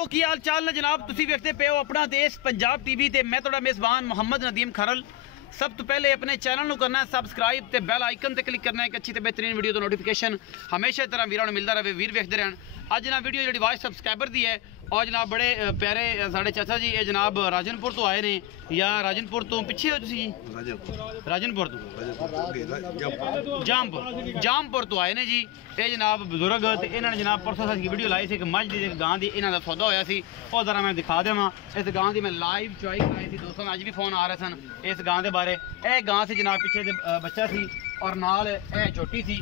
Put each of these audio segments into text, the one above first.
दोस्तों की हाल चाल ने जनाब तुसी वेखते पे हो अपना देश पंजाब टीवी ते मैं थोड़ा मेज़बान मोहम्मद नदीम खरल। सब तो पहले अपने चैनल को करना है सबसक्राइब ते बेल आइकन ते क्लिक करना है एक अच्छी ते बेहतरीन वीडियो तो नोटिफिकेशन हमेशा तरह वीरों मिलता रहे वीर वेखते रहन। अज जनाब वीडियो जी वाइस सबसक्राइबर दी है और जनाब बड़े प्यारे साढ़े चाचा जी ये जनाब राजनपुर तो आए ने या राजनपुर तो पिछे हो तुसी राजनपुर तो जामपुर तो आए ने जी। ये जनाब बजुर्ग तो इन्होंने जनाब परसों सारी वीडियो लाई थी मझ की गां की इन्हों का सौदा होया सी और जरा मैं दिखा देवां इस गां की मैं लाइव चॉई कराई थी दोस्तों अज भी फोन आ रहे सन इस गां के बारे। यह गां से जनाब पिछे बच्चा सी और नाल यह छोटी सी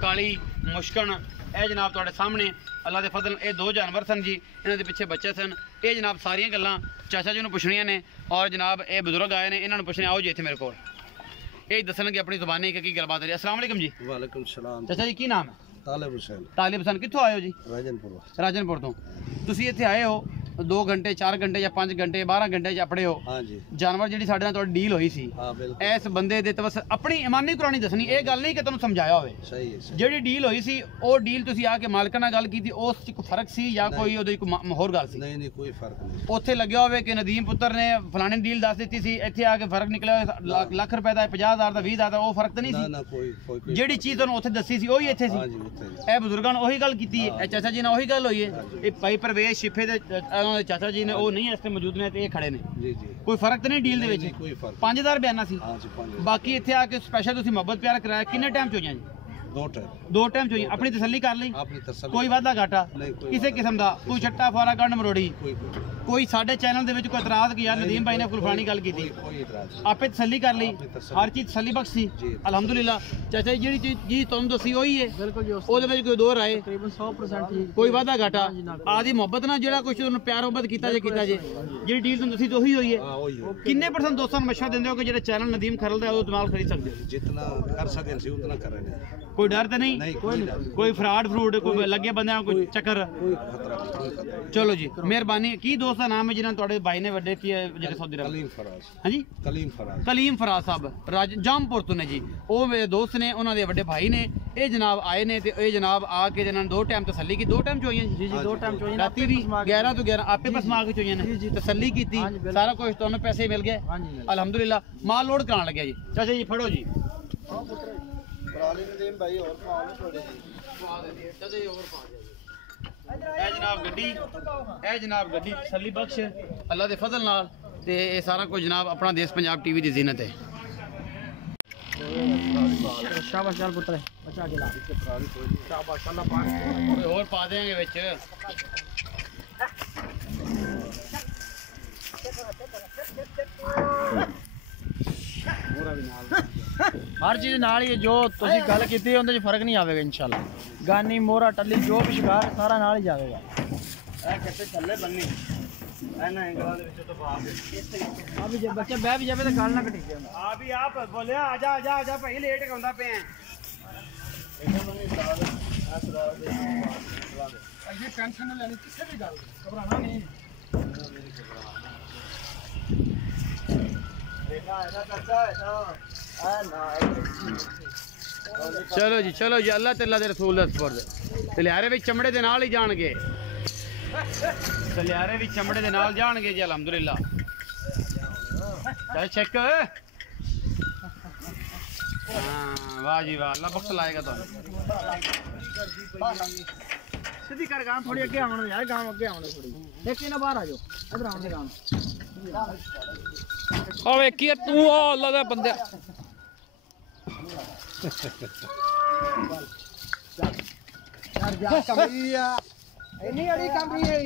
काली मुश्कन ए जनाब तुहाडे सामने अल्लाह के फजल ये दो जानवर सन जी इन्होंने पिछे बच्चे सन। ये जनाब सारिया गल्लां चाचा जी ने पुछनियां ने और जनाब ये बुजुर्ग आए ने इन्होंने पुछने आओ जी इत्थे मेरे को यही दसणगे अपनी जुबानी की गलबात है। अस्सलाम वालेकुम जी। वालेकुम सलाम। चाचा जी की नाम है? तालिब हुसैन। तालिब हुसैन कित्थों आए हो जी? राजनपुर तो तुसी इत्थे आए हो 2 घंटे 4 घंटे या 5 घंटे 12 घंटे अपने हो। हाँ जी। जानवर जी साढ़े नाल डील हुई सी इस बंदे दे बस अपनी ईमानी कुरानी दसनी ये गल नहीं कि तुहानू समझाया होवे। सही है। जेडी डील हुई सी ओ डील तुसी आके मालक नाल गल कीती उस च कोई फर्क सी या कोई ओदी कोई होर गल सी? नहीं कोई फर्क नहीं। उत्थे लग्या होवे कि नदीम पुत्र ने फलाने डील दस दी सी इत्थे आके फर्क निकलिया लाख रुपए दा 50,000 दा 20,000 दा वो फर्क तो नहीं सी? ना कोई जेडी चीज तुहानू उत्थे दसी सी ओही इत्थे सी? हां जी उत्थे। ए बुजुर्गां ने ओही गल कीती है चाचा जी ने ओही गल होई है। ये भाई परवेश शिफे दे चाचा जी ने नहीं इस मौजूद ने ये खड़े ने जी जी कोई फर्क तो नहीं डील दे विच? कोई फर्क 5000 बयाना सी। हां जी 5000। बाकी इत्थे आके स्पेशल तुसी मोहब्बत प्यार कराया किन्ने टाइम चोइयां जी? 2 टाइम चोइयां अपनी तसल्ली कर ली कोई वादा घाटा किसी किस्म दा कोई छट्टा फारा गंढ मरोड़ी कोई साडे चैनल दे विच कोई इतराज कि यार नदीम भाई ने फलानी गल कीती आपे तसल्ली कर ली हर चीज तसल्ली बख्श सी अल्हम्दुलिल्लाह। चाचा जी जेहड़ी चीज तुहानू दसी होई है बिल्कुल ओदे विच कोई दो राय तकरीबन 100% ठीक कोई वादा घाटा आदि मोहब्बत ना जेड़ा कुछ तुहानू प्यार मोहब्बत कीता जे जेहड़ी डील तुहानू दसी तो ओही होई है। किन्ने परसेंट दोस्तां नूं मशवरा दिंदे हो कि जेड़ा चैनल नदीम खरल दा ओह इस्तेमाल करी सकदे हो? जितना कर सकें सी उतना करेंगे। कोई डर तो नहीं? कोई फ्रॉड फ्रूड कोई लगे बंदे कोई चक्कर? चलो जी मेहरबानी। की दोस्त का नाम है जिन्होंने थोड़े भाई ने वड्डे की जेडे सऊदी अरब? हां जी कलीम फराज साहब जामपुर तो ने जी वो मेरे दोस्त ने उन्होंने वड्डे भाई ने ये जनाब आए ने ते ये जनाब आके जिन्होंने 2 टाइम तसल्ली की 2 टाइम चोइयां जी? जी 2 टाइम चोइयां राती भी 11 तो 11 आपे पास मां के चोइयां ने तसल्ली की सारा कुछ तुहानू पैसे मिल गए अल्हम्दुलिल्लाह माल लोड कराने लगे जी। चाचा जी फड़ो जी जनाब गड्डी तसल्ली बख्श अल्लाह के फजल नाल ते सारा कुछ जनाब अपना देश पंजाब टीवी की जीनत है। शाबाश चल पुत्र बचा के ला शाबाश अल्लाह पाक और पा देंगे विच हर चीज नाल ही जो तुसी गल कीती उहदे च फर्क नहीं आवेगा इंशाल्लाह। गानी मोरा टल्ली जो भी शिकार सारा नाल ही जाएगा। ए किथे थल्ले बन्नी एना एंगलां दे विच तो बाप अभी जब बच्चा बह भी जावे तो गल ना कटी जाए। आ भी आप बोलिया आजा आजा आजा भाई लेट करदा पे हैं ये टेंशन ना लेनी किसी भी गल घबराना नहीं। चलो जी अल्लाह तल्ला दे रसूल दे सुपुर्द तलियारे भी चमड़े दे नाल ही जाणगे तलियारे भी चमड़े दे नाल जाणगे जी अल्हम्दुलिल्लाह। चल चेक हां वाह जी वाह अल्लाह बख्श लाएगा तो सीधी कर गांव थोड़ी आगे आवन यार गांव आगे आवन थोड़ी देखी ना बाहर आ जाओ इधर आवन गांव ओ वेखी तू ओ अल्लाह दा बंदे जा कमरिया इन्नी अड़ी कमरी है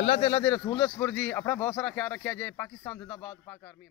अल्लाह ते अल्लाह दे रसूल दे सुपुर्द जी अपना बहुत सारा ख्याल रखिया जाए। पाकिस्तान जिंदाबाद पाक आर्मी।